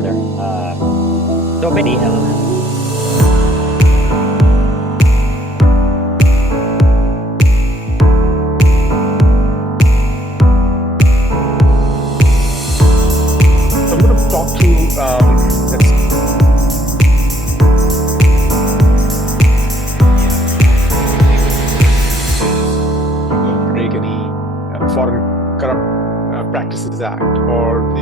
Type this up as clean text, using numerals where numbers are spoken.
further. So many LLMs. So I'm going to talk through break any Foreign Corrupt Practices Act, or